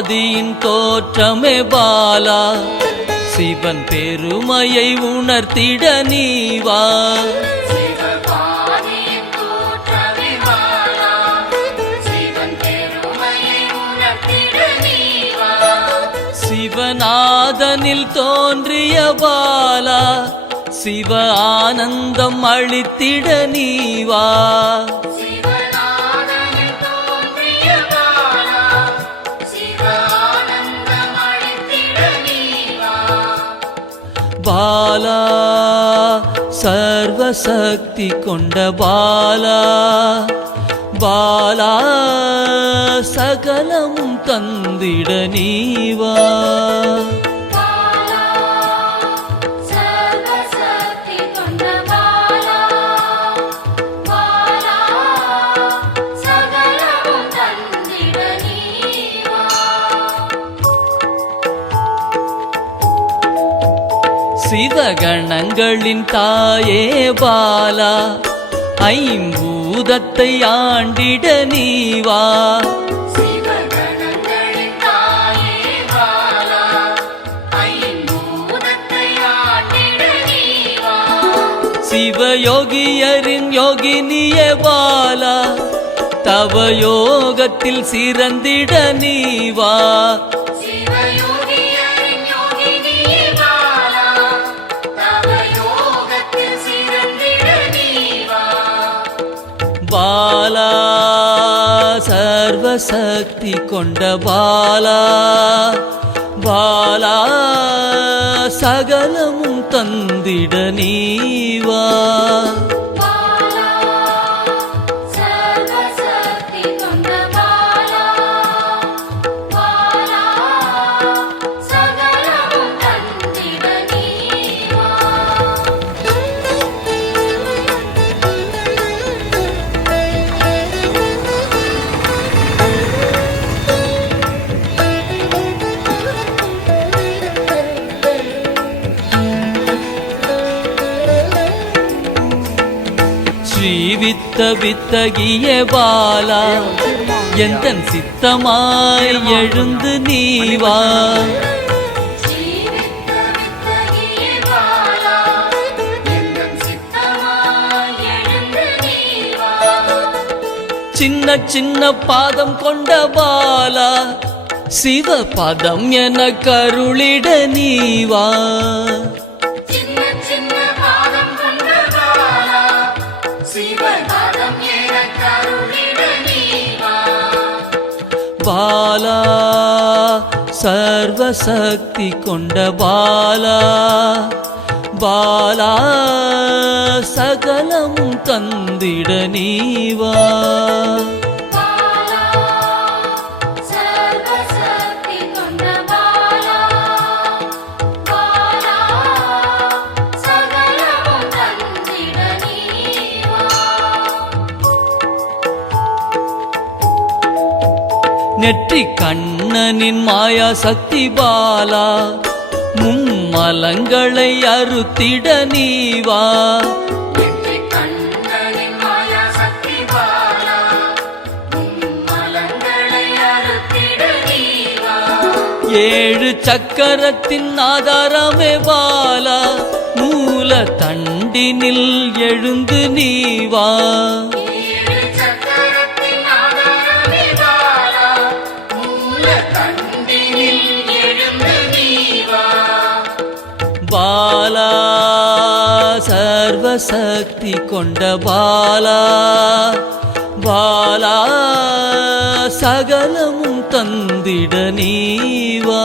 ஆதியின் தோற்றமே பாலா, சிவன் பெருமையை உணர்த்திட நீவா. சிவநாதனில் தோன்றிய பாலா, சிவ ஆனந்தம் அளித்திட நீவா. பாலா சர்வசக்தி கொண்ட பாலா, பாலா சகலமும் தந்திட நீவா. சிவகணங்களின் தாயே பாலா, ஐம்பூதத்தை ஆண்டிட நீவா. சிவயோகியரின் யோகினியே பாலா, தவ யோகத்தில் சிறந்திட நீவா. பாலா சர்வசக்தி கொண்ட பாலா, பாலா சகலமும் தந்திட நீவா. ஸ்ரீவித்த வித்தகிய பாலா, எந்தன் சித்தமாய் எழுந்து நீவா. சின்ன சின்ன பாதம் கொண்ட பாலா, சிவ பதம் என கருளிட நீவா. பாலா சர்வசக்தி கொண்ட பாலா, பாலா சகலமும் தந்திட நீவா. நெற்றி கண்ணனின் மாயா சக்தி பாலா, மும்மலங்களை அறுத்திட நீவா. ஏழு சக்கரத்தின் ஆதாரமே பாலா, மூல தண்டினில் எழுந்து நீவா. பாலா சர்வசக்தி கொண்ட பாலா, பாலா சகலமும் தந்திட நீவா.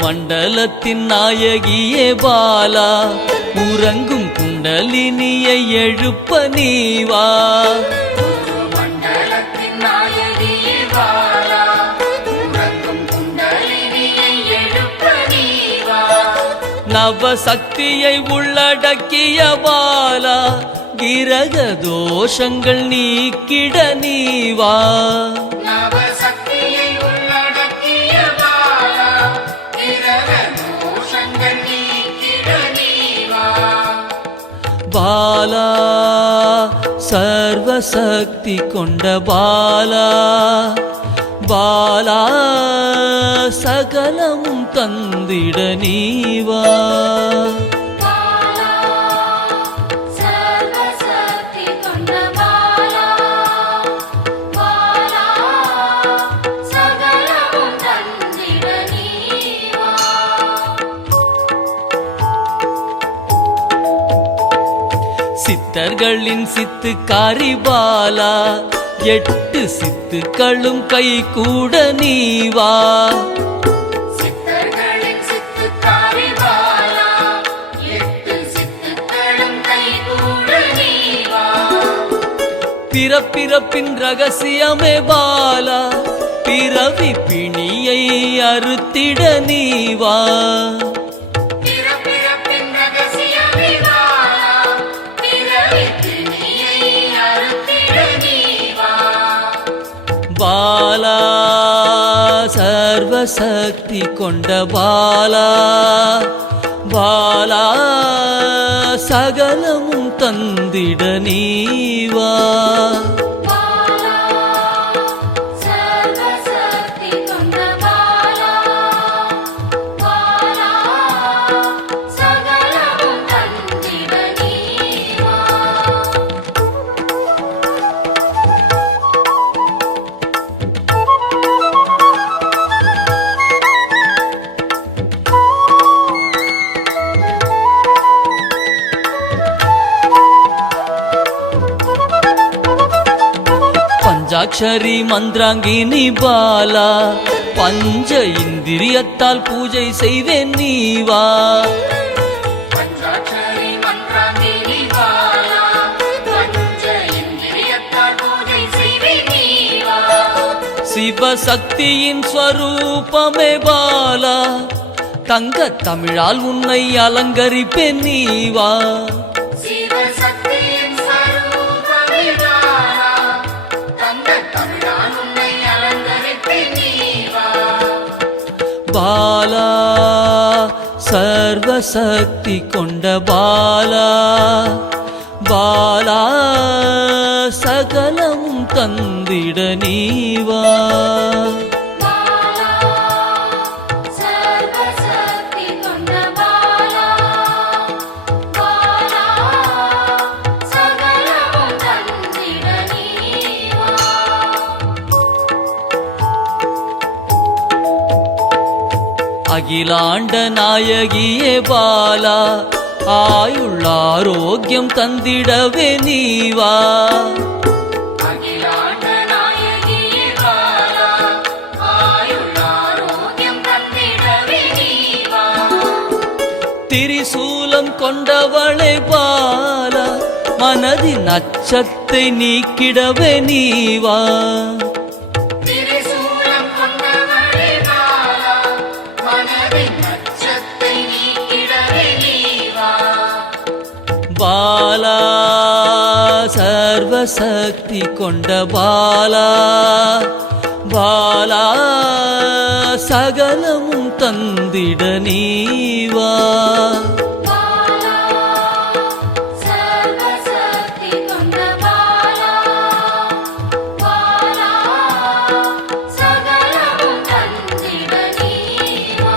மண்டலத்தின் நாயகியே பாலா, உறங்கும் குண்டலினியை எழுப்ப நீவா. மண்டலத்தின் நாயகியே பாலா, நவசக்தியை உள்ளடக்கிய பாலா கிரக தோஷங்கள் நீக்கிட நீவா நவசக்தியை உள்ளடக்கிய பாலா கிரக தோஷங்கள் நீக்கிட நீவா பாலா சர்வசக்தி கொண்ட பாலா பாலா சகலமும் தந்திட நீவா பாலா சர்வசக்தி கொண்ட பாலா பாலா சகலமும் தந்திட நீவா சித்தர்களின் சித்துக்காரி பாலா 8 சித்துக்களும் கை கூட நீவா சித்தர்களின் சித்துக்காரி பாலா 8 சித்துக்களும் கைகூட நீவா பிறப்பிறப்பின் ரகசியமே பாலா பிறவி பிணியை அறுத்திட நீவா பிறப்பிறப்பின் ரகசியமே பாலா பிறவி பிணியை அறுத்திட நீவா பாலா சர்வசக்தி கொண்ட பாலா பாலா சகலமும் தந்திட நீவா பாலா சர்வசக்தி கொண்ட பாலா பாலா சகலமும் தந்திட நீவா பஞ்சாட்சரி மந்திராங்கினி பாலா பஞ்ச இந்திரியத்தால் பூஜை செய்வேன் நீவா பஞ்சாட்சரி மந்திராங்கினி பாலா பஞ்ச இந்திரியத்தால் பூஜை செய்வே நீவா சிவசக்தியின் ஸ்வரூபமே பாலா தங்க தமிழால் உன்னை அலங்கரிப்பேன் நீவா சிவசக்தியின் ஸ்வரூபமே பாலா தங்க தமிழால் உன்னை அலங்கரிப்பேன் நீவா பாலா சர்வசக்தி கொண்ட பாலா பாலா சகலமும் தந்திட நீவா பாலா சர்வசக்தி கொண்ட பாலா பாலா சகலமும் தந்திட நீவா அகிலாண்ட நாயகியே பாலா ஆயுள் ஆரோக்கியம் தந்திடவே நீவா அகிலாண்ட நாயகியே பாலா ஆயுள் ஆரோக்கியம் தந்திடவே நீவா திரிசூலம் கொண்டவளை பாலா மனதின் அச்சத்தை நீக்கிடவே நீவா திரிசூலம் கொண்டவளே பாலா மனதின் அச்சத்தை நீக்கிடவே நீவா பாலா சர்வசக்தி கொண்ட பாலா பாலா சகலமும் தந்திட நீவா பாலா சர்வசக்தி கொண்ட பாலா பாலா சகலமும் தந்திட நீவா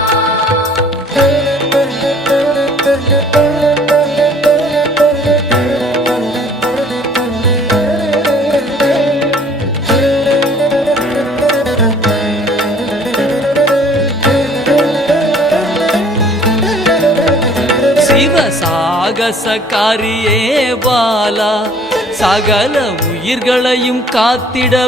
சாகசக்காரியே பாலா சகல உயிர்களையும் காத்திட